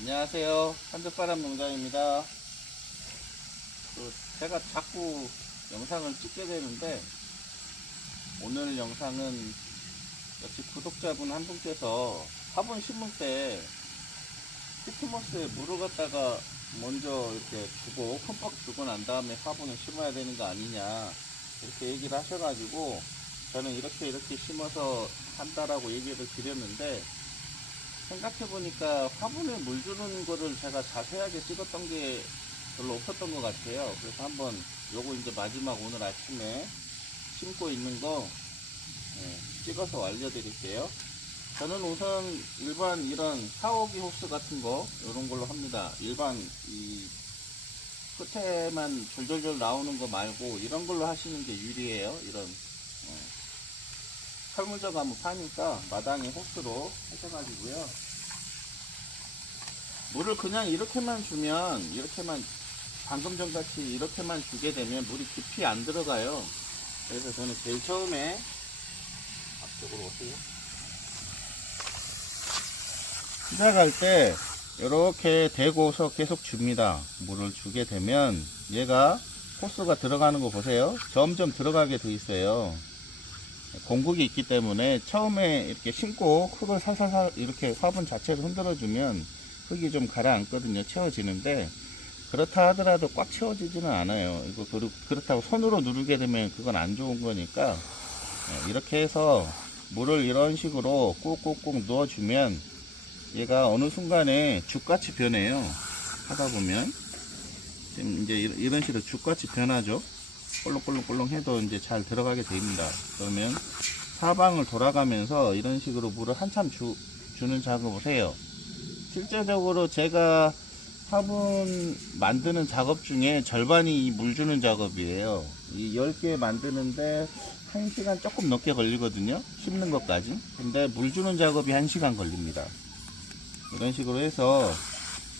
안녕하세요. 한적바람 농장입니다. 제가 자꾸 영상을 찍게 되는데 오늘 영상은 역시 구독자분 한 분께서 화분 심을 때 피트모스에 물을 갖다가 먼저 이렇게 주고 흠뻑 주고 난 다음에 화분을 심어야 되는 거 아니냐 이렇게 얘기를 하셔가지고 저는 이렇게 심어서 한다라고 얘기를 드렸는데, 생각해보니까 화분에 물 주는 거를 제가 자세하게 찍었던 게 별로 없었던 것 같아요. 그래서 한번 요거 이제 마지막 오늘 아침에 심고 있는 거 찍어서 알려드릴게요. 저는 우선 일반 이런 4호기 호스 같은 거 이런 걸로 합니다. 일반 이 끝에만 졸졸졸 나오는 거 말고 이런 걸로 하시는 게 유리해요. 이런 설문조 가면 파니까 마당에 호스로 하셔가지고요. 물을 그냥 이렇게만 주면, 이렇게만 방금 전같이 이렇게만 주게 되면 물이 깊이 안 들어가요. 그래서 저는 제일 처음에 앞쪽으로 오세요. 시작할 때 이렇게 대고서 계속 줍니다. 물을 주게 되면 얘가 호스가 들어가는 거 보세요. 점점 들어가게 돼 있어요. 공국이 있기 때문에 처음에 이렇게 심고 흙을 살살살 이렇게 화분 자체를 흔들어 주면 흙이 좀 가라앉거든요. 채워지는데, 그렇다 하더라도 꽉 채워지지는 않아요. 이거 그렇다고 손으로 누르게 되면 그건 안 좋은 거니까 이렇게 해서 물을 이런 식으로 꾹꾹꾹 넣어주면 얘가 어느 순간에 죽같이 변해요. 하다 보면 지금 이제 이런 식으로 죽같이 변하죠. 꼴렁꼴렁꼴렁 해도 이제 잘 들어가게 됩니다. 그러면 사방을 돌아가면서 이런 식으로 물을 한참 주는 작업을 해요. 실제적으로 제가 화분 만드는 작업 중에 절반이 이 물 주는 작업이에요. 이 10개 만드는데 1시간 조금 넘게 걸리거든요. 심는 것까지. 근데 물 주는 작업이 1시간 걸립니다. 이런 식으로 해서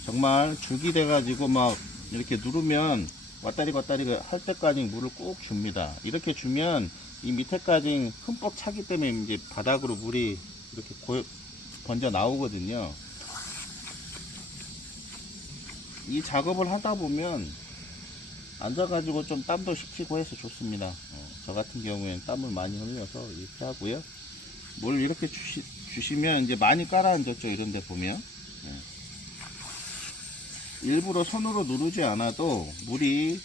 정말 죽이 돼가지고 막 이렇게 누르면 왔다리 갔다리 할 때까지 물을 꾹 줍니다. 이렇게 주면 이 밑에까지 흠뻑 차기 때문에 이제 바닥으로 물이 이렇게 번져 나오거든요. 이 작업을 하다 보면 앉아가지고 좀 땀도 식히고 해서 좋습니다. 저 같은 경우에는 땀을 많이 흘려서 이렇게 하고요. 물 이렇게 주시면 이제 많이 깔아앉았죠. 이런데 보면 일부러 손으로 누르지 않아도 물이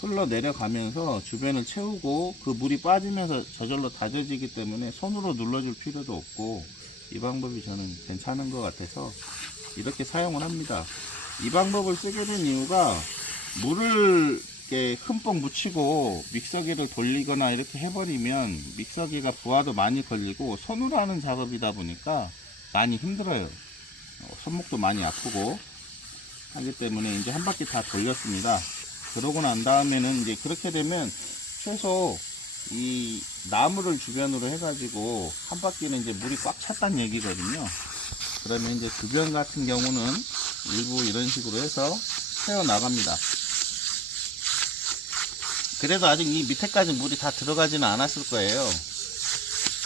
흘러내려가면서 주변을 채우고 그 물이 빠지면서 저절로 다져지기 때문에 손으로 눌러줄 필요도 없고, 이 방법이 저는 괜찮은 것 같아서 이렇게 사용을 합니다. 이 방법을 쓰게 된 이유가, 물을 이렇게 흠뻑 묻히고 믹서기를 돌리거나 이렇게 해버리면 믹서기가 부하도 많이 걸리고 손으로 하는 작업이다 보니까 많이 힘들어요. 손목도 많이 아프고 하기 때문에 이제 한 바퀴 다 돌렸습니다. 그러고 난 다음에는 이제 그렇게 되면 최소 이 나무를 주변으로 해가지고 한 바퀴는 이제 물이 꽉 찼다는 얘기거든요. 그러면 이제 주변 같은 경우는 일부 이런 식으로 해서 채워 나갑니다. 그래도 아직 이 밑에까지 물이 다 들어가지는 않았을 거예요.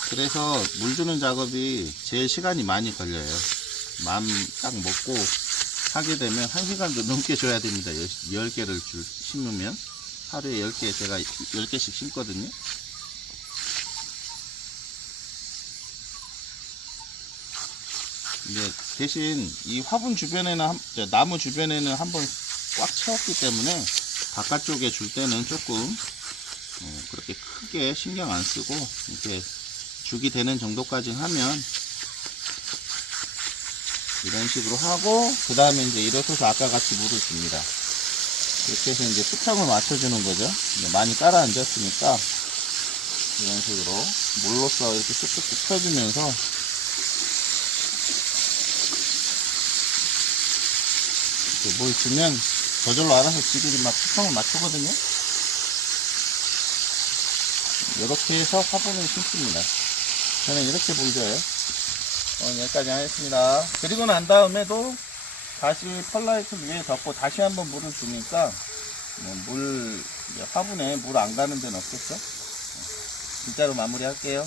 그래서 물 주는 작업이 제일 시간이 많이 걸려요. 마음 딱 먹고 하게 되면 1시간도 넘게 줘야 됩니다. 10개를 심으면 하루에 10개, 제가 10개씩 심거든요. 이제 대신 이 화분 주변에는 나무 주변에는 한번 꽉 채웠기 때문에 바깥쪽에 줄 때는 조금 그렇게 크게 신경 안 쓰고 이렇게 죽이 되는 정도까지 하면 이런 식으로 하고, 그 다음에 이제 일어서서 아까 같이 물을 줍니다. 이렇게 해서 이제 수평을 맞춰주는 거죠. 많이 깔아앉았으니까 이런 식으로 물로써 이렇게 쑥쑥 펴주면서 이렇게 물 주면 저절로 알아서 지들이 막 수평을 맞추거든요. 이렇게 해서 화분을 심습니다. 저는 이렇게 물 줘요. 오늘 여기까지 하겠습니다. 그리고 난 다음에도 다시 펄라이트 위에 덮고 다시 한번 물을 주니까 화분에 물 안 가는 데는 없겠죠. 진짜로 마무리 할게요.